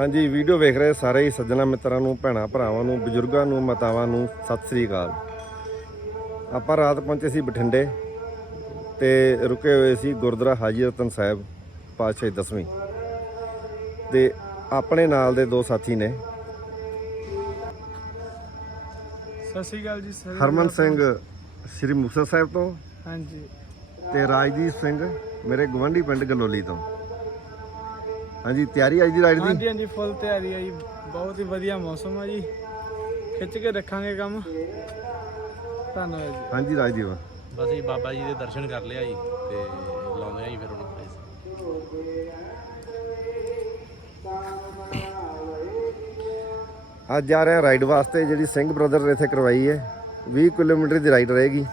ਹਾਂਜੀ ਵੀਡੀਓ ਵੇਖ ਰਹੇ ਸਾਰੇ ਹੀ ਸੱਜਣਾ ਮਿੱਤਰਾਂ ਨੂੰ ਭੈਣਾਂ ਭਰਾਵਾਂ ਨੂੰ ਬਜ਼ੁਰਗਾਂ ਨੂੰ ਮਾਤਾਵਾਂ ਨੂੰ ਸਤਿ ਸ੍ਰੀ ਅਕਾਲ। ਆਪਾਂ ਰਾਤ ਪਹੁੰਚੇ ਸੀ ਬਠਿੰਡੇ ਤੇ ਰੁਕੇ ਹੋਏ ਸੀ ਗੁਰਦੁਆਰਾ ਹਾਜੀ ਰਤਨ ਸਾਹਿਬ ਪਾਤਸ਼ਾਹੀ ਦਸਵੀਂ। ਤੇ ਆਪਣੇ ਨਾਲ ਦੇ ਦੋ ਸਾਥੀ ਨੇ। ਸਤਿ ਸ਼੍ਰੀ ਅਕਾਲ ਜੀ ਸਰ ਹਰਮਨ ਸਿੰਘ ਸ੍ਰੀ ਮੁਕਤਸਰ ਸਾਹਿਬ ਤੋਂ ਹਾਂਜੀ। ਤੇ ਰਾਜਦੀਪ ਸਿੰਘ ਮੇਰੇ ਗਵੰਡੀ ਪਿੰਡ ਗਲੋਲੀ ਤੋਂ। ਹਾਂਜੀ ਤਿਆਰੀ ਅੱਜ ਦੀ ਰਾਈਡ ਦੀ? ਹਾਂਜੀ ਹਾਂਜੀ ਫੁੱਲ ਤਿਆਰੀ ਹੈ ਜੀ। ਬਹੁਤ ਹੀ ਵਧੀਆ ਮੌਸਮ ਹੈ ਜੀ। ਖਿੱਚ ਕੇ ਰੱਖਾਂਗੇ ਕੰਮ। ਧੰਨਵਾਦ ਜੀ। ਹਾਂਜੀ ਰਾਜਦੀਪ ਬਸ ਜੀ ਬਾਬਾ ਜੀ ਦੇ ਦਰਸ਼ਨ ਕਰ ਲਿਆ ਜੀ ਤੇ ਲਾਉਂਦੇ ਆ ਜੀ ਫਿਰ ਉਹਨਾਂ ਦੇ ਅੱਜ ਜਾ ਰਹੇ ਹਾਂ ਰਾਈਡ ਵਾਸਤੇ ਜਿਹੜੀ ਸਿੰਘ ਬ੍ਰਦਰ ਨੇ ਇੱਥੇ ਕਰਵਾਈ ਹੈ। 20 ਕਿਲੋਮੀਟਰ ਦੀ ਰਾਈਡ ਰਹੇਗੀ।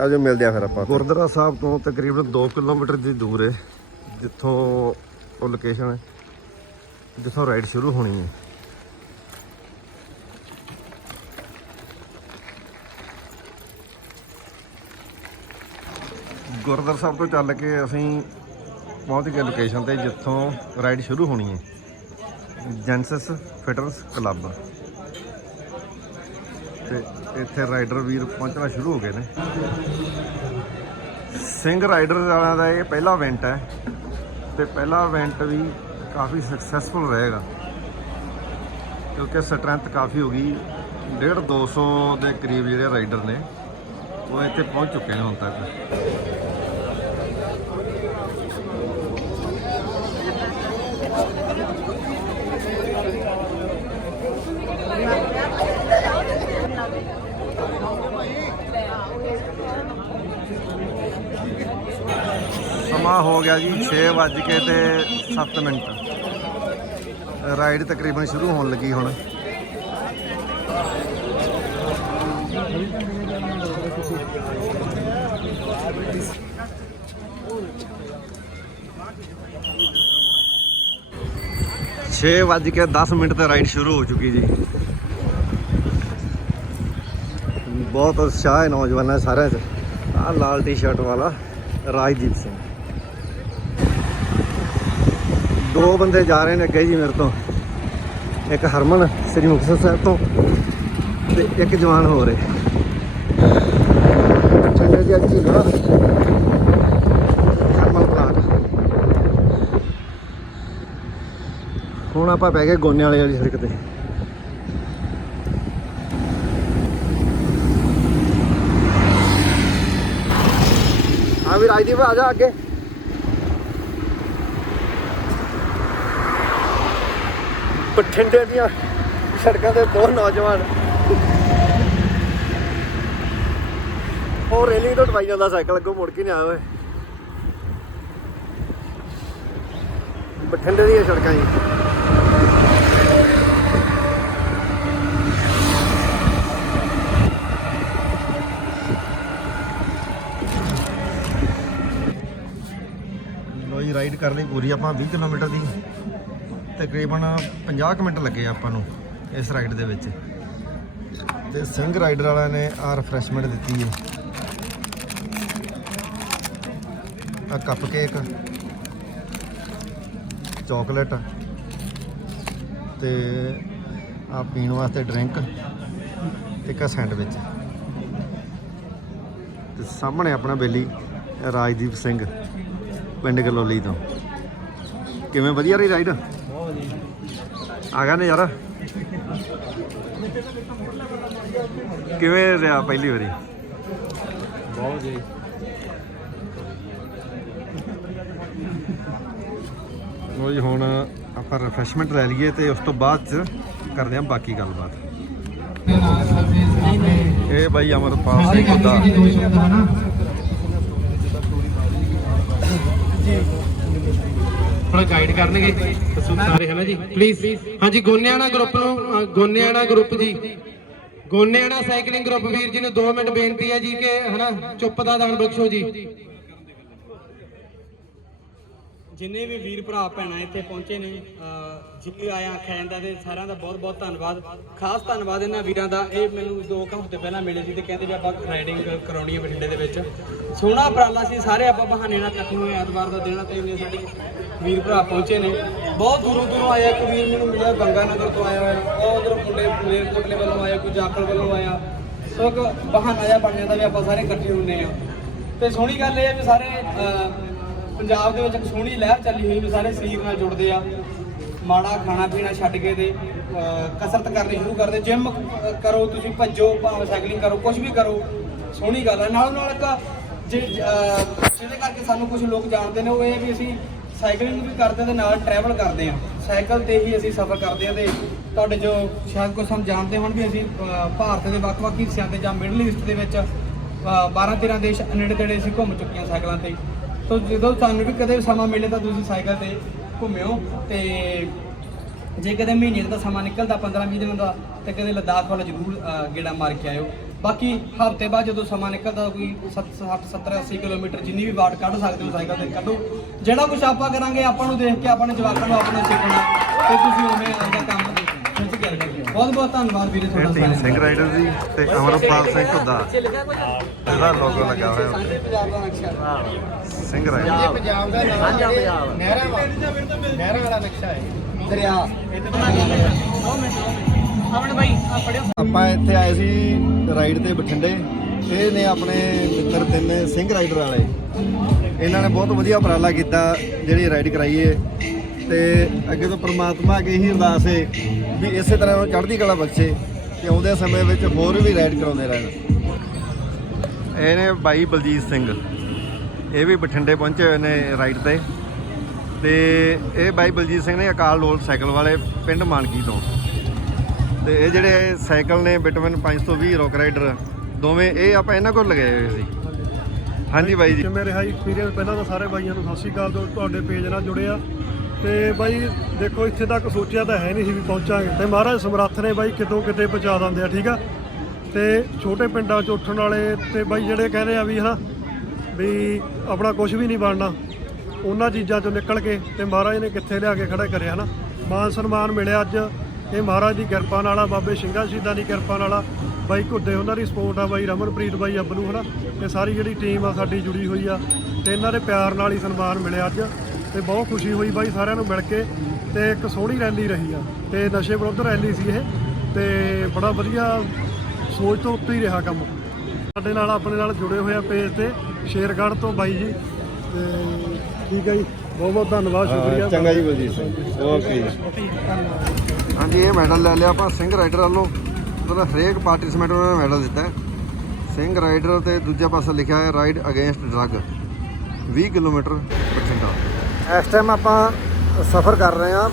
ਆਜੋ ਮਿਲਦੇ ਆ ਫਿਰ ਆਪਾਂ ਗੁਰਦੁਆਰਾ ਸਾਹਿਬ ਤੋਂ ਤਕਰੀਬਨ 2 ਕਿਲੋਮੀਟਰ ਦੀ ਦੂਰ ਹੈ ਜਿੱਥੋਂ ਉਹ ਲੋਕੇਸ਼ਨ ਜਿੱਥੋਂ ਰਾਈਡ ਸ਼ੁਰੂ ਹੋਣੀ ਹੈ। ਗੁਰਦੁਆਰਾ ਸਾਹਿਬ ਤੋਂ ਚੱਲ ਕੇ ਅਸੀਂ ਪਹੁੰਚ ਗਏ ਲੋਕੇਸ਼ਨ ਤੇ, ਜਿੱਥੋਂ ਰਾਈਡ ਸ਼ੁਰੂ ਹੋਣੀ ਹੈ। ਜੈਂਸਸ ਫਿਟਰਸ ਕਲੱਬ ਤੇ ਇੱਥੇ ਰਾਈਡਰ ਵੀਰ ਪਹੁੰਚਣਾ ਸ਼ੁਰੂ ਹੋ ਗਏ ਨੇ। ਸਿੰਘ ਰਾਈਡਰ ਵਾਲਿਆਂ ਦਾ ਇਹ ਪਹਿਲਾ ਇਵੈਂਟ ਹੈ। ਤੇ ਪਹਿਲਾ ਇਵੈਂਟ ਵੀ ਕਾਫੀ ਸਕਸੈਸਫੁਲ ਰਹੇਗਾ। ਕਿਉਂਕਿ ਸਟਰੈਂਥ ਕਾਫੀ ਹੋ ਗਈ। 1.5 200 ਦੇ ਕਰੀਬ ਜਿਹੜੇ ਰਾਈਡਰ ਨੇ, ਉਹ ਇੱਥੇ ਪਹੁੰਚ ਚੁੱਕੇ ਨੇ ਹੁਣ ਤੱਕ। ਸਮਾਂ ਹੋ ਗਿਆ ਜੀ 6 ਵੱਜ ਕੇ ਤੇ 7 ਮਿੰਟ। ਰਾਈਡ ਤਕਰੀਬਨ ਸ਼ੁਰੂ ਹੋਣ ਲੱਗੀ ਹੁਣ। ਛੇ ਵੱਜ ਕੇ 10 ਮਿੰਟ ਤੇ ਰਾਈਡ ਸ਼ੁਰੂ ਹੋ ਚੁੱਕੀ ਜੀ। ਬਹੁਤ ਉਤਸ਼ਾਹ ਹੈ ਨੌਜਵਾਨਾਂ ਸਾਰਿਆਂ 'ਚ। ਆਹ ਲਾਲ ਟੀ-ਸ਼ਰਟ ਵਾਲਾ ਰਾਜਦੀਪ ਸਿੰਘ। ਦੋ ਬੰਦੇ ਜਾ ਰਹੇ ਨੇ ਅੱਗੇ ਜੀ ਮੇਰੇ ਤੋਂ। ਇੱਕ ਹਰਮਨ, ਸ੍ਰੀ ਮੁਕਤਸਰ ਸਾਹਿਬ ਤੋਂ ਤੇ ਇੱਕ ਜਵਾਨ ਹੋ ਰਹੇ ਚੰਗਾ ਜੀ, ਅੱਜ ਨਾ ਹਰਮਨ ਪਲਾਟ। ਹੁਣ ਆਪਾਂ ਬਹਿ ਗਏ ਗੋਨੇ ਵਾਲੇ ਵਾਲੀ ਸੜਕ ਤੇ। ਆ ਵੀ ਰਾਜਦੀਪ ਆ ਜਾ ਅੱਗੇ। ਬਠਿੰਡੇ ਦੀਆਂ ਸੜਕਾਂ ਤੇ ਦੋ ਨੌਜਵਾਨ। ਉਹ ਰੇਲਿੰਗ ਤੋਂ ਟਵਾਈ ਜਾਂਦਾ ਸਾਈਕਲ ਅੱਗੋਂ ਮੁੜ ਕੇ ਨਹੀਂ ਆਇਆ ਓਏ। ਬਠਿੰਡੇ ਦੀਆਂ ਸੜਕਾਂ ਜੀ। ਲੋ ਜੀ ਰਾਈਡ ਕਰ ਲਈ ਪੂਰੀ ਆਪਾਂ 20 ਕਿਲੋਮੀਟਰ ਦੀ। ਤਕਰੀਬਨ 50 ਕੁ ਮਿੰਟ ਲੱਗੇ ਆਪਾਂ ਨੂੰ ਇਸ ਰਾਈਡ ਦੇ ਵਿੱਚ। ਤੇ ਸਿੰਘ ਰਾਈਡਰ ਵਾਲਿਆਂ ਨੇ ਆ ਰਿਫਰੈਸ਼ਮੈਂਟ ਦਿੱਤੀ ਹੈ। ਆ ਕੱਪ ਕੇਕ ਚਾਕਲੇਟ ਤੇ ਆ ਪੀਣ ਵਾਸਤੇ ਡਰਿੰਕ ਤੇ ਇੱਕ ਸੈਂਡਵਿਚ ਤੇ ਸਾਹਮਣੇ ਆਪਣਾ ਬੇਲੀ ਰਾਜਦੀਪ ਸਿੰਘ, ਪਿੰਡ ਗਲੋਲੀ ਤੋਂ। ਕਿਵੇਂ, ਵਧੀਆ ਰਹੀ ਰਾਈਡ ਆ ਗਿਆ ਨਜ਼ਾਰਾ। ਕਿਵੇਂ ਰਿਹਾ ਪਹਿਲੀ ਵਾਰੀ? ਬਹੁਤ ਜੀ। ਲੋ ਜੀ ਹੁਣ ਆਪਾਂ ਰਿਫਰੈਸ਼ਮੈਂਟ ਲੈ ਲਈਏ ਤੇ ਉਸ ਤੋਂ ਬਾਅਦ ਚ ਕਰਦੇ ਹਾਂ ਬਾਕੀ ਗੱਲਬਾਤ। ਇਹ ਬਾਈ ਅਮਰਪਾਲ ਸਿੰਘ ਹੁੱਦਾ ਥੋੜਾ ਗਾਈਡ ਕਰਨਗੇ। ਸਾਰੇ ਹੈ। ਨਾ ਜੀ? ਪਲੀਜ਼ ਹਾਂਜੀ, ਗੋਨਿਆਣਾ ਗਰੁੱਪ ਨੂੰ ਗੋਨਿਆਣਾ ਗਰੁੱਪ ਜੀ। ਗੋਨਿਆਣਾ ਸਾਈਕਲਿੰਗ ਗਰੁੱਪ ਵੀਰ ਜੀ ਨੂੰ 2 ਮਿੰਟ ਬੇਨਤੀ ਹੈ ਜੀ ਕਿ ਹਨਾ ਚੁੱਪ ਦਾ ਦਾਨ ਬਖਸ਼ੋ ਜੀ। ਜਿੰਨੇ ਵੀ ਵੀਰ ਭਰਾ ਭੈਣਾਂ ਇੱਥੇ ਪਹੁੰਚੇ ਨੇ, ਅਹ, ਜਿੰਨੇ ਆਇਆ ਆਖਿਆ ਜਾਂਦਾ ਤੇ ਸਾਰਿਆਂ ਦਾ ਬਹੁਤ ਬਹੁਤ ਧੰਨਵਾਦ। ਖਾਸ ਧੰਨਵਾਦ ਇਹਨਾਂ ਵੀਰਾਂ ਦਾ। ਇਹ ਮੈਨੂੰ ਦੋ ਕੁ ਹਫ਼ਤੇ ਪਹਿਲਾਂ ਮਿਲੇ ਸੀ ਤੇ ਕਹਿੰਦੇ ਵੀ ਆਪਾਂ ਰਾਈਡਿੰਗ ਕਰਾਉਣੀ ਹੈ ਬਠਿੰਡੇ ਦੇ ਵਿੱਚ। ਸੋਹਣਾ ਉਪਰਾਲਾ ਸੀ। ਸਾਰੇ ਆਪਾਂ ਬਹਾਨੇ ਨਾਲ ਇਕੱਠੇ ਹੋਏ ਐਤਵਾਰ ਦਾ ਦਿਨ ਆ ਤੇ ਇੰਨੇ ਸਾਡੇ ਵੀਰ ਭਰਾ ਪਹੁੰਚੇ ਨੇ। ਬਹੁਤ ਦੂਰੋਂ ਦੂਰੋਂ ਆਇਆ। ਇੱਕ ਵੀਰ ਮੈਨੂੰ ਮਿਲਿਆ ਗੰਗਾ ਨਗਰ ਤੋਂ ਆਇਆ ਹੋਇਆ। ਉਹ ਉਧਰ ਮੁੰਡੇ ਮਲੇਰਕੋਟਲੇ ਵੱਲੋਂ ਆਇਆ, ਕੋਈ ਜਾਖਲ ਵੱਲੋਂ ਆਇਆ। ਸੋ ਇੱਕ ਬਹਾਨਾ ਜਿਹਾ ਬਣ ਜਾਂਦਾ ਵੀ ਆਪਾਂ ਸਾਰੇ ਇਕੱਠੇ ਹੁੰਨੇ ਆ। ਤੇ ਸੋਹਣੀ ਗੱਲ ਇਹ ਹੈ ਵੀ ਸਾਰੇ ਪੰਜਾਬ ਦੇ ਵਿੱਚ ਇੱਕ ਸੋਹਣੀ ਲਹਿਰ ਚੱਲੀ ਹੋਈ ਵੀ ਸਾਰੇ ਸਰੀਰ ਨਾਲ ਜੁੜਦੇ ਆ। ਮਾੜਾ ਖਾਣਾ ਪੀਣਾ ਛੱਡ ਕੇ ਤੇ ਕਸਰਤ ਕਰਨੀ ਸ਼ੁਰੂ ਕਰਦੇ। ਜਿਮ ਕਰੋ, ਤੁਸੀਂ ਭੱਜੋ, ਭਾਵੇਂ ਸਾਈਕਲਿੰਗ ਕਰੋ ਕੁਝ ਵੀ ਕਰੋ, ਸੋਹਣੀ ਗੱਲ ਹੈ ਨਾਲ ਨਾਲ ਇੱਕ, ਜੇ ਜਿਹਦੇ ਕਰਕੇ ਸਾਨੂੰ ਕੁਝ ਲੋਕ ਜਾਣਦੇ ਨੇ, ਉਹ ਇਹ ਵੀ ਅਸੀਂ ਸਾਈਕਲਿੰਗ ਵੀ ਕਰਦੇ ਤੇ ਨਾਲ ਟਰੈਵਲ ਕਰਦੇ ਆ। ਸਾਈਕਲ ਤੇ ਹੀ ਅਸੀਂ ਸਫ਼ਰ ਕਰਦੇ ਆ ਤੇ ਤੁਹਾਡੇ ਜੋ ਸ਼ਾਇਦ ਕੁਝ ਸਾਨੂੰ ਜਾਣਦੇ ਹੋਣ ਵੀ ਅਸੀਂ ਭਾਰਤ ਦੇ ਵੱਖ-ਵੱਖ ਹਿੱਸਿਆਂ ਤੇ ਜਾਂ ਮਿਡਲ ਈਸਟ ਦੇ ਵਿੱਚ 12-13 ਦੇਸ਼ ਨੇੜੇ ਤੇੜੇ ਅਸੀਂ ਘੁੰਮ ਚੁੱਕੇ ਹਾਂ ਸਾਈਕਲਾਂ ਤੇ। ਤੋ ਜਦੋਂ ਤੁਹਾਨੂੰ ਵੀ ਕਦੇ ਸਮਾਂ ਮਿਲੇ ਤਾਂ ਤੁਸੀਂ ਸਾਈਕਲ ਤੇ ਘੁੰਮਿਓ ਤੇ ਜੇ ਕਦੇ ਮਹੀਨੇ ਦਾ ਸਮਾਂ ਨਿਕਲਦਾ 15-20 ਦਿਨ ਦਾ, ਤੇ ਕਦੇ ਲਦਾਖ ਵਾਲਾ ਜ਼ਰੂਰ ਗੇੜਾ ਮਾਰ ਕੇ ਆਇਓ। ਬਾਕੀ ਹਫ਼ਤੇ ਬਾਅਦ ਜਦੋਂ ਸਮਾਂ ਨਿਕਲਦਾ ਕੋਈ 60 70 80 ਕਿਲੋਮੀਟਰ ਜਿੰਨੀ ਵੀ ਵਾਟ ਕੱਢ ਸਕਦੇ ਹੋ ਸਾਈਕਲ ਤੇ ਕੱਢੋ। ਜਿਹੜਾ ਕੁਝ ਆਪਾਂ ਕਰਾਂਗੇ, ਆਪਾਂ ਨੂੰ ਦੇਖ ਕੇ ਆਪਣੇ ਜਵਾਕਾਂ ਨੂੰ ਆਪਣੇ ਸਿੱਖਣਾ, ਤੇ ਤੁਸੀਂ ਉਵੇਂ ਆਪਦਾ ਕੰਮ ਖਿੱਚ ਕੇ ਬਹੁਤ ਬਹੁਤ ਧੰਨਵਾਦ ਵੀਰੇ ਤੁਹਾਡਾ ਟੀਮ ਸਿੰਘ ਰਾਈਡਰ ਜੀ ਤੇ ਅਮਰਪਾਲ ਸਿੰਘ ਘੁੱਦਾ ਇਹਦਾ ਲੋਗੋ ਲੱਗਾ ਹੋਇਆ। ਉੱਤੇ। ਪੰਜਾਬ ਦਾ ਨਕਸ਼ਾ। ਸਿੰਘ ਰਾਈਡਰ ਪੰਜਾਬ ਦਾ ਨਾਮ ਨਹਿਰਾਂ ਨਹਿਰਾਂ ਵਾਲਾ ਨਕਸ਼ਾ ਹੈ। ਦਰਿਆ ਆਪਾਂ ਇੱਥੇ ਆਏ ਸੀ ਰਾਈਡ ਤੇ ਬਠਿੰਡੇ। ਇਹ ਨੇ ਆਪਣੇ ਮਿੱਤਰ ਤਿੰਨ ਸਿੰਘ ਰਾਈਡਰ ਵਾਲੇ। ਇਹਨਾਂ ਨੇ ਬਹੁਤ ਵਧੀਆ ਉਪਰਾਲਾ ਕੀਤਾ ਜਿਹੜੀ ਰਾਈਡ ਕਰਾਈਏ ਤੇ ਅੱਗੇ ਤੋਂ ਪ੍ਰਮਾਤਮਾ ਅੱਗੇ ਇਹੀ ਅਰਦਾਸ ਹੈ ਵੀ ਇਸੇ ਤਰ੍ਹਾਂ ਉਹ ਚੜ੍ਹਦੀ ਕਲਾ ਬਖਸ਼ੇ ਤੇ ਆਉਂਦੇ ਸਮੇਂ ਵਿੱਚ ਹੋਰ ਵੀ ਰਾਈਡ ਕਰਾਉਂਦੇ ਰਹਿਣ। ਇਹ ਨੇ ਬਾਈ ਬਲਜੀਤ ਸਿੰਘ। ਇਹ ਵੀ ਬਠਿੰਡੇ ਪਹੁੰਚੇ ਹੋਏ ਨੇ ਰਾਈਡ ਤੇ। ਤੇ ਇਹ ਬਾਈ ਬਲਜੀਤ ਸਿੰਘ ਨੇ ਅਕਾਲ ਲੋਲ ਸਾਈਕਲ ਵਾਲੇ ਪਿੰਡ ਮਾਨਕੀ ਤੋਂ। ਤੇ ਇਹ ਜਿਹੜੇ ਸਾਈਕਲ ਨੇ ਬਿਟਵਨ 520 ਰੌਕ ਰਾਈਡਰ ਦੋਵੇਂ ਇਹ ਆਪਾਂ ਇਹਨਾਂ ਕੋਲ ਲਗਾਏ ਹੋਏ ਸੀ। ਹਾਂਜੀ ਬਾਈ ਜੀ। ਕਿਵੇਂ ਰਿਹਾ ਐਕਸਪੀਰੀਅੰਸ ਪਹਿਲਾਂ ਤਾਂ ਸਾਰੇ ਬਾਈਆਂ ਨੂੰ ਸਤਿ ਸ਼੍ਰੀ ਅਕਾਲ ਤੋਂ ਤੁਹਾਡੇ ਪੇਜ ਨਾਲ ਜੁੜਿਆ। ਤੇ ਬਾਈ ਦੇਖੋ, ਇੱਥੇ ਤੱਕ ਸੋਚਿਆ ਤਾਂ ਹੈ ਨਹੀਂ ਸੀ ਵੀ ਪਹੁੰਚਾਂਗੇ। ਤੇ ਮਹਾਰਾਜ ਸਮਰੱਥ ਨੇ ਬਾਈ ਕਿਤੋਂ ਕਿਤੇ ਪਹੁੰਚਾ ਦਿੰਦੇ ਆ, ਠੀਕ ਆ? ਤੇ ਛੋਟੇ ਪਿੰਡਾਂ 'ਚ ਉੱਠਣ ਵਾਲੇ ਤੇ ਬਾਈ ਜਿਹੜੇ ਕਹਿੰਦੇ ਆ ਵੀ ਹਨਾ, ਵੀ ਆਪਣਾ ਕੁਝ ਵੀ ਨਹੀਂ ਬਣਨਾ, ਉਹਨਾਂ ਚੀਜ਼ਾਂ 'ਚੋਂ ਨਿਕਲ ਕੇ ਤੇ ਮਹਾਰਾਜ ਨੇ ਕਿੱਥੇ ਲਿਆ ਕੇ ਖੜਾ ਕਰਿਆ, ਹਨਾ? ਮਾਨ ਸਨਮਾਨ ਮਿਲਿਆ ਅੱਜ। ਇਹ ਮਹਾਰਾਜ ਦੀ ਕਿਰਪਾ ਨਾਲ ਆ, ਬਾਬੇ ਸਿੰਘਾ ਸ਼ਹੀਦਾਂ ਦੀ ਕਿਰਪਾ ਨਾਲ ਆ। ਬਾਈ ਘੁੱਦੇ ਉਹਨਾਂ ਦੀ ਸਪੋਰਟ ਆ ਬਾਈ ਰਮਨਪ੍ਰੀਤ ਬਾਈ ਅੱਬਲੂ ਹਨਾ? ਤੇ ਸਾਰੀ ਜਿਹੜੀ ਟੀਮ ਆ ਸਾਡੀ ਜੁੜੀ ਹੋਈ ਆ। ਤੇ ਇਹਨਾਂ ਦੇ ਪਿਆਰ ਨਾਲ ਹੀ ਸਨਮਾਨ ਮਿਲਿਆ ਅੱਜ। ਤੇ ਬਹੁਤ ਖੁਸ਼ੀ ਹੋਈ ਬਾਈ ਸਾਰਿਆਂ ਨੂੰ ਮਿਲ ਕੇ ਤੇ ਇੱਕ ਸੋਹਣੀ ਰੈਲੀ ਰਹੀ ਆ ਤੇ ਨਸ਼ੇ ਵਿਰੁੱਧ ਰੈਲੀ ਸੀ ਇਹ ਤੇ ਬੜਾ ਵਧੀਆ ਸੋਚ ਤੋਂ ਉੱਤੇ ਹੀ ਰਿਹਾ ਕੰਮ। ਸਾਡੇ ਨਾਲ ਆਪਣੇ ਨਾਲ ਜੁੜੇ ਹੋਏ ਆ ਪੇਜ ਤੇ ਸ਼ੇਰਗੜ੍ਹ ਤੋਂ ਬਾਈ ਜੀ ਤੇ ਠੀਕ ਹੈ ਜੀ ਬਹੁਤ ਬਹੁਤ ਧੰਨਵਾਦ ਸ਼ੁਕਰੀਆ। ਚੰਗਾ ਜੀ ਬਲਜੀਤ ਸਿੰਘ। ਓਕੇ ਜੀ। ਹਾਂਜੀ ਇਹ ਮੈਡਲ ਲੈ ਲਿਆ ਆਪਾਂ ਸਿੰਘ ਰਾਈਡਰ ਵੱਲੋਂ। ਮਤਲਬ ਹਰੇਕ ਪਾਰਟਿਸਪੈਂਟ ਨੂੰ ਉਹਨਾਂ ਨੇ ਮੈਡਲ ਦਿੱਤਾ। ਹੈ। ਸਿੰਘ ਰਾਈਡਰ ਤੇ ਦੂਜੇ ਪਾਸੇ ਲਿਖਿਆ ਹੈ ride against drug 20 kilometre Bathinda. ਇਸ ਟਾਈਮ ਆਪਾਂ ਸਫ਼ਰ ਕਰ ਰਹੇ ਹਾਂ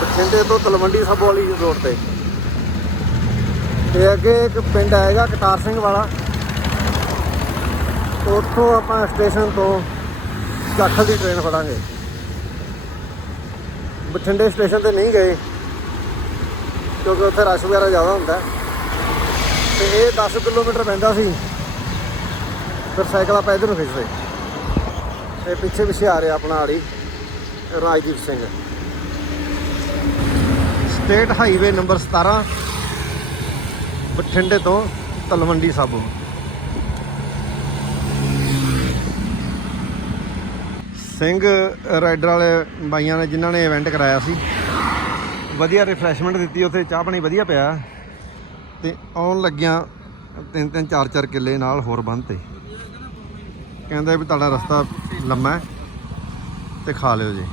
ਬਠਿੰਡੇ ਤੋਂ ਤਲਵੰਡੀ ਸਾਬੋ ਵਾਲੀ ਰੋਡ ਤੇ। ਤੇ ਅੱਗੇ ਇੱਕ ਪਿੰਡ ਆਏਗਾ ਕਟਾਰ ਸਿੰਘ ਵਾਲਾ। ਉੱਥੋਂ ਆਪਾਂ ਸਟੇਸ਼ਨ ਤੋਂ ਜਾਖਲ ਦੀ ਟ੍ਰੇਨ ਫੜਾਂਗੇ। ਬਠਿੰਡੇ ਸਟੇਸ਼ਨ ਤੇ ਨਹੀਂ ਗਏ, ਕਿਉਂਕਿ ਉੱਥੇ ਰਸ਼ ਵਗੈਰਾ ਜ਼ਿਆਦਾ ਹੁੰਦਾ। ਹੈ। ਤੇ ਇਹ 10 ਕਿਲੋਮੀਟਰ ਪੈਂਦਾ ਸੀ, ਫਿਰ ਸਾਈਕਲ ਆਪਾਂ ਇੱਧਰ ਨੂੰ ਖਿੱਚਦੇ। ਤੇ ਪਿੱਛੇ ਪਿੱਛੇ ਆ ਰਿਹਾ ਆਪਣਾ ਆੜੀ। Rajdeep Singh. State highway number 17 ਬਠਿੰਡੇ ਤੋਂ ਤਲਵੰਡੀ ਸਾਬੋ। ਸਿੰਘ ਰਾਈਡਰ ਵਾਲੇ ਬਾਈਆਂ ਨੇ ਜਿਨ੍ਹਾਂ ਨੇ ਇਵੈਂਟ ਕਰਾਇਆ ਸੀ, ਵਧੀਆ ਰਿਫਰੈਸ਼ਮੈਂਟ ਦਿੱਤੀ, ਉੱਥੇ ਚਾਹ ਪਾਣੀ ਵਧੀਆ ਪਿਆ। ਤੇ ਆਉਣ ਲੱਗਿਆਂ ਤਿੰਨ ਤਿੰਨ ਚਾਰ ਚਾਰ ਕਿੱਲੇ ਨਾਲ ਹੋਰ ਬੰਨਤੇ। ਕਹਿੰਦੇ ਵੀ ਤੁਹਾਡਾ ਰਸਤਾ ਲੰਮਾ ਹੈ। ਤੇ ਖਾ ਲਿਓ ਜੀ।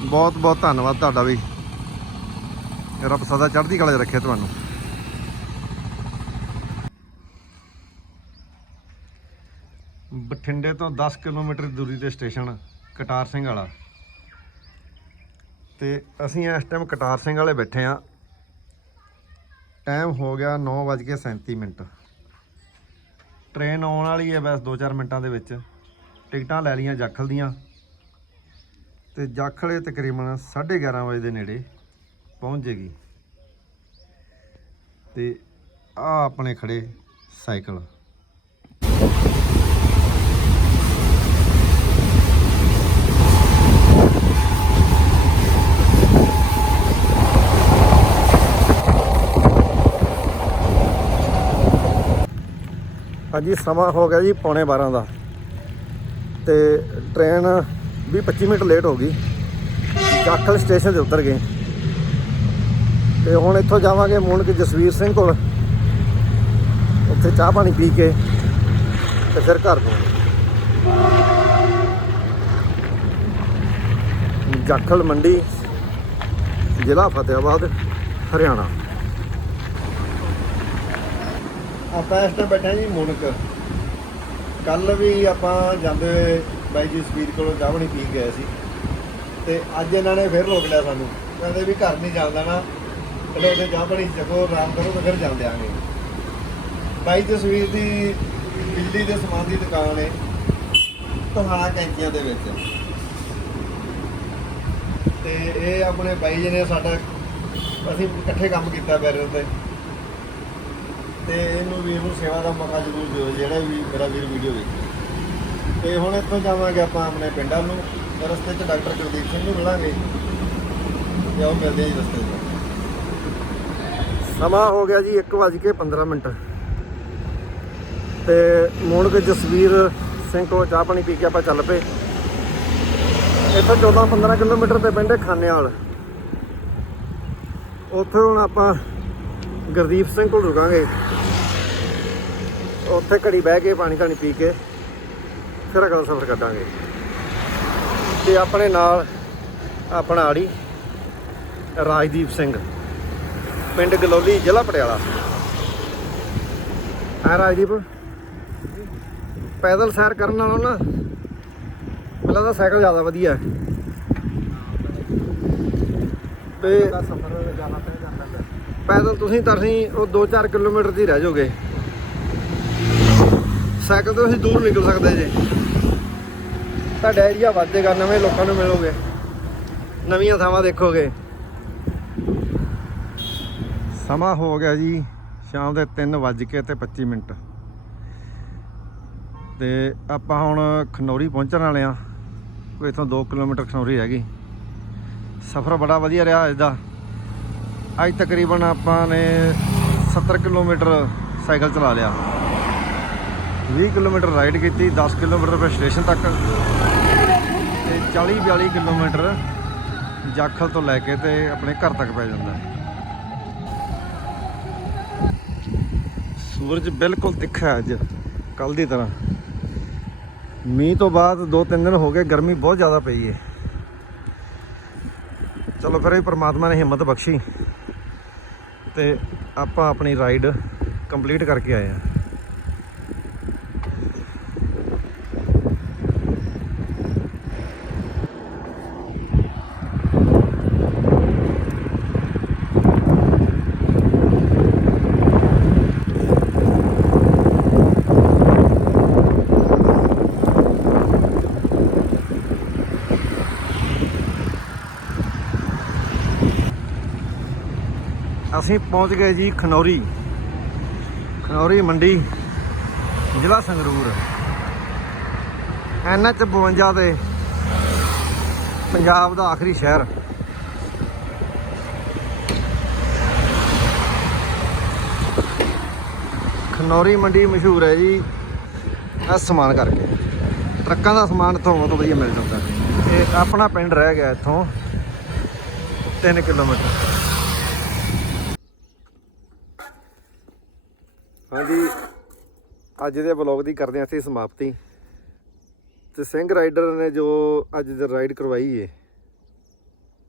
ਬਹੁਤ ਬਹੁਤ ਧੰਨਵਾਦ ਤੁਹਾਡਾ ਵੀ। ਰੱਬ ਸਦਾ ਚੜ੍ਹਦੀ ਕਲਾ 'ਚ ਰੱਖੇ ਤੁਹਾਨੂੰ। ਬਠਿੰਡੇ ਤੋਂ 10 ਕਿਲੋਮੀਟਰ ਦੂਰੀ ਤੇ ਸਟੇਸ਼ਨ, ਕਟਾਰ ਸਿੰਘ ਵਾਲਾ। ਤੇ ਅਸੀਂ ਇਸ ਟਾਈਮ ਕਟਾਰ ਸਿੰਘ ਵਾਲੇ ਬੈਠੇ ਆ। ਟਾਈਮ ਹੋ ਗਿਆ 9:37 ਮਿੰਟ। ਟ੍ਰੇਨ ਆਉਣ ਵਾਲੀ ਹੈ ਬਸ 2-4 ਮਿੰਟਾਂ ਦੇ ਵਿੱਚ। ਟਿਕਟਾਂ ਲੈ ਲਈਆਂ ਜਾਖਲ ਦੀਆਂ। ਤੇ ਜਾਖਲੇ ਤਕਰੀਬਨ 11:30 ਵਜੇ ਦੇ ਨੇੜੇ ਪਹੁੰਚ ਜੇਗੀ। ਤੇ ਆ ਆਪਣੇ ਖੜੇ ਸਾਈਕਲ। ਹਾਂਜੀ, ਸਮਾਂ ਹੋ ਗਿਆ ਜੀ ਪੌਣੇ 12 ਦਾ। ਤੇ ਟ੍ਰੇਨ ਵੀ 25 ਮਿੰਟ ਲੇਟ ਹੋ ਗਈ। ਜਾਖਲ ਸਟੇਸ਼ਨ ਤੇ ਉਤਰ ਗਏ। ਤੇ ਹੁਣ ਇੱਥੋਂ ਜਾਵਾਂਗੇ ਮੂਨਕ ਜਸਵੀਰ ਸਿੰਘ ਕੋਲ। ਉੱਥੇ ਚਾਹ ਪਾਣੀ ਪੀ ਕੇ ਤੇ ਫਿਰ ਘਰ ਨੂੰ। ਜਾਖਲ ਮੰਡੀ, ਜ਼ਿਲ੍ਹਾ ਫਤਿਹਾਬਾਦ, ਹਰਿਆਣਾ। ਆਪਾਂ ਇਸ ਟਾਈਮ ਬੈਠੇ ਹਾਂ ਜੀ ਮੁਨਕ ਕੱਲ ਵੀ ਆਪਾਂ ਜਾਂਦੇ ਬਾਈ ਜੀ ਸਪੀਡ ਕੋਲੋਂ ਚਾਹਵਣੀ ਪੀ ਗਏ ਸੀ। ਤੇ ਅੱਜ ਇਹਨਾਂ ਨੇ ਫਿਰ ਰੋਕ ਲਿਆ ਸਾਨੂੰ। ਕਹਿੰਦੇ ਵੀ ਘਰ ਨਹੀਂ ਜਾਂਦਾ ਨਾ ਚਲੋ ਉਹਦੇ ਚਾਹਵਣੀ ਚੱਕੋ ਆਰਾਮ ਕਰੋ ਤੇ ਫਿਰ ਜਾਂਦੇ ਆਂਗੇ ਬਾਈ ਜਸਵੀਰ ਦੀ ਬਿਜਲੀ ਦੇ ਸਮਾਨ ਦੀ ਦੁਕਾਨ ਹੈ ਤੁਹਾਣਾ ਕੈਂਚੀਆਂ ਦੇ ਵਿੱਚ। ਤੇ ਇਹ ਆਪਣੇ ਬਾਈ ਜੀ ਨੇ ਸਾਡਾ, ਅਸੀਂ ਇਕੱਠੇ ਕੰਮ ਕੀਤਾ ਬੈਰਲ ਤੇ। ਤੇ ਇਹਨੂੰ ਵੀਰ ਨੂੰ ਸੇਵਾ ਦਾ ਮੌਕਾ ਜ਼ਰੂਰ ਦਿਓ, ਜਿਹੜਾ ਵੀ ਮੇਰਾ ਵੀਰ ਵੀਡੀਓ ਵੇਖੇ। ਤੇ ਹੁਣ ਇੱਥੋਂ ਜਾਵਾਂਗੇ ਆਪਾਂ ਆਪਣੇ ਪਿੰਡਾਂ ਨੂੰ ਰਸਤੇ 'ਚ ਡਾਕਟਰ ਗੁਰਦੀਪ ਸਿੰਘ ਨੂੰ ਮਿਲਾਂਗੇ ਤੇ ਉਹ ਮਿਲਦੇ ਹਾਂ ਜੀ ਰਸਤੇ 'ਚ। ਸਮਾਂ ਹੋ ਗਿਆ ਜੀ 1:15 ਮਿੰਟ। ਤੇ ਮੋਣਕ ਜਸਵੀਰ ਸਿੰਘ ਕੋਲ ਚਾਹ ਪਾਣੀ ਪੀ ਕੇ ਆਪਾਂ ਚੱਲ ਪਏ। ਇੱਥੋਂ 14-15 ਕਿਲੋਮੀਟਰ ਤੇ ਪਿੰਡ ਹੈ ਖਾਨੇਵਾਲ ਉੱਥੇ ਹੁਣ ਆਪਾਂ ਗੁਰਦੀਪ ਸਿੰਘ ਕੋਲ ਰੁਕਾਂਗੇ। ਉੱਥੇ ਘੜੀ ਬਹਿ ਕੇ ਪਾਣੀ ਧਾਣੀ ਪੀ ਕੇ ਫਿਰ ਅਗਲਾ ਸਫ਼ਰ ਕੱਢਾਂਗੇ ਤੇ ਆਪਣੇ ਨਾਲ ਆਪਣਾ ਆੜੀ ਰਾਜਦੀਪ ਸਿੰਘ ਪਿੰਡ ਗਲੋਲੀ ਜ਼ਿਲ੍ਹਾ ਪਟਿਆਲਾ। ਆ ਰਾਜਦੀਪ? ਪੈਦਲ ਸੈਰ ਕਰਨ ਨਾਲੋਂ ਨਾ ਪਹਿਲਾਂ ਤਾਂ ਸਾਈਕਲ ਜ਼ਿਆਦਾ ਵਧੀਆ। ਹੈ ਤੇ ਪੈਦਲ ਤੁਸੀਂ ਤਰਸੀ ਉਹ 2-4 ਕਿਲੋਮੀਟਰ ਦੀ ਰਹਿ ਜਾਓਗੇ। ਸਾਈਕਲ ਤੋਂ ਅਸੀਂ ਦੂਰ ਨਿਕਲ ਸਕਦੇ ਜੇ। ਤੁਹਾਡਾ ਏਰੀਆ ਵੱਧੇਗਾ, ਨਵੇਂ ਲੋਕਾਂ ਨੂੰ ਮਿਲੋਗੇ। ਨਵੀਆਂ ਥਾਵਾਂ ਦੇਖੋਗੇ। ਸਮਾਂ ਹੋ ਗਿਆ ਜੀ, ਸ਼ਾਮ ਦੇ 3 ਵੱਜ ਕੇ ਤੇ 25 ਮਿੰਟ। ਤੇ ਆਪਾਂ ਹੁਣ ਖਨੌਰੀ ਪਹੁੰਚਣ ਵਾਲੇ ਆ ਕੋਈ ਇਥੋਂ 2 ਕਿਲੋਮੀਟਰ ਖਨੌਰੀ ਹੈਗੀ। ਸਫ਼ਰ ਬੜਾ ਵਧੀਆ ਰਿਹਾ ਅੱਜ ਦਾ। ਅੱਜ ਤਕਰੀਬਨ ਆਪਾਂ ਨੇ 70 ਕਿਲੋਮੀਟਰ ਸਾਈਕਲ ਚਲਾ ਲਿਆ। 20 ਕਿਲੋਮੀਟਰ ਰਾਈਡ ਕੀਤੀ 10 ਕਿਲੋਮੀਟਰ ਫਿਰ ਸਟੇਸ਼ਨ ਤੱਕ ਤੇ 40 42 ਕਿਲੋਮੀਟਰ ਜਾਖਲ ਤੋਂ ਲੈ ਕੇ ਤੇ ਆਪਣੇ ਘਰ ਤੱਕ ਪੈ ਜਾਂਦਾ। ਸੂਰਜ ਬਿਲਕੁਲ ਤਿੱਖਾ ਹੈ ਅੱਜ ਕੱਲ ਦੀ ਤਰ੍ਹਾਂ। ਮੀਂਹ ਤੋਂ ਬਾਅਦ 2-3 ਦਿਨ ਹੋ ਗਏ, ਗਰਮੀ ਬਹੁਤ ਜ਼ਿਆਦਾ ਪਈ ਹੈ ਚਲੋ ਫਿਰ ਇਹ ਪ੍ਰਮਾਤਮਾ ਨੇ ਹਿੰਮਤ ਬਖਸ਼ੀ ਤੇ ਆਪਾਂ ਆਪਣੀ ਰਾਈਡ ਕੰਪਲੀਟ ਕਰਕੇ ਆਏ ਆ ਅਸੀਂ ਪਹੁੰਚ ਗਏ ਜੀ ਖਨੌਰੀ। ਖਨੌਰੀ ਮੰਡੀ, ਜ਼ਿਲ੍ਹਾ ਸੰਗਰੂਰ। ਐਨਐਚ 52 ਤੇ ਪੰਜਾਬ ਦਾ ਆਖਰੀ ਸ਼ਹਿਰ। ਖਨੌਰੀ ਮੰਡੀ ਮਸ਼ਹੂਰ ਹੈ ਜੀ ਇਸ ਸਮਾਨ ਕਰਕੇ। ਟਰੱਕਾਂ ਦਾ ਸਮਾਨ ਇੱਥੋਂ ਬਹੁਤ ਵਧੀਆ ਮਿਲ ਜਾਂਦਾ। ਇਹ ਆਪਣਾ ਪਿੰਡ ਰਹਿ ਗਿਆ ਇੱਥੋਂ 3 ਕਿਲੋਮੀਟਰ। ਹਾਂਜੀ ਅੱਜ ਦੇ ਵਲੌਗ ਦੀ ਕਰਦੇ ਹਾਂ ਅਸੀਂ ਸਮਾਪਤੀ। ਤੇ ਸਿੰਘ ਰਾਈਡਰ ਨੇ ਜੋ ਅੱਜ ਦੀ ਰਾਈਡ ਕਰਵਾਈ ਏ,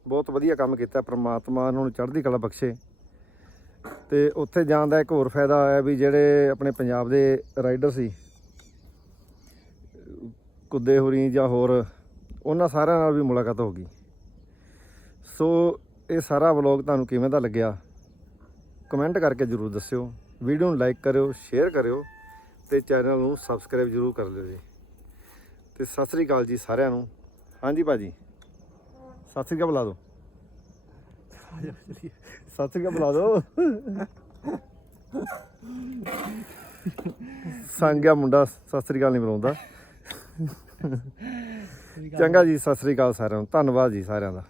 ਬਹੁਤ ਵਧੀਆ ਕੰਮ ਕੀਤਾ, ਪ੍ਰਮਾਤਮਾ ਨੂੰ ਚੜ੍ਹਦੀ ਕਲਾ ਬਖਸ਼ੇ। ਤੇ ਉੱਥੇ ਜਾਣ ਦਾ ਇੱਕ ਹੋਰ ਫਾਇਦਾ ਆਇਆ ਵੀ ਜਿਹੜੇ ਆਪਣੇ ਪੰਜਾਬ ਦੇ ਰਾਈਡਰ ਸੀ, ਕੁੱਦੇ ਹੋਰੀ ਜਾਂ ਹੋਰ, ਉਹਨਾਂ ਸਾਰਿਆਂ ਨਾਲ ਵੀ ਮੁਲਾਕਾਤ ਹੋ ਗਈ। ਸੋ ਇਹ ਸਾਰਾ ਵਲੌਗ ਤੁਹਾਨੂੰ ਕਿਵੇਂ ਦਾ ਲੱਗਿਆ? ਕਮੈਂਟ ਕਰਕੇ ਜਰੂਰ ਦੱਸਿਓ। ਵੀਡੀਓ ਨੂੰ ਲਾਈਕ ਕਰਿਓ, ਸ਼ੇਅਰ ਕਰਿਓ ਤੇ ਚੈਨਲ ਨੂੰ ਸਬਸਕ੍ਰਾਈਬ ਜਰੂਰ ਕਰ ਲਿਓ ਜੀ। ਤੇ ਸਤਿ ਸ੍ਰੀ ਅਕਾਲ ਜੀ ਸਾਰਿਆਂ ਨੂੰ। ਹਾਂਜੀ ਭਾਜੀ। ਸਤਿ ਸ੍ਰੀ ਅਕਾਲ ਬੁਲਾ ਦਿਓ। ਸਤਿ ਸ੍ਰੀ ਅਕਾਲ ਬੁਲਾ ਦਿਓ। ਸੰਗਿਆ ਮੁੰਡਾ ਸਤਿ ਸ੍ਰੀ ਅਕਾਲ ਨਹੀਂ ਬੁਲਾਉਂਦਾ। ਚੰਗਾ ਜੀ, ਸਤਿ ਸ੍ਰੀ ਅਕਾਲ ਸਾਰਿਆਂ ਨੂੰ। ਧੰਨਵਾਦ ਜੀ ਸਾਰਿਆਂ ਦਾ।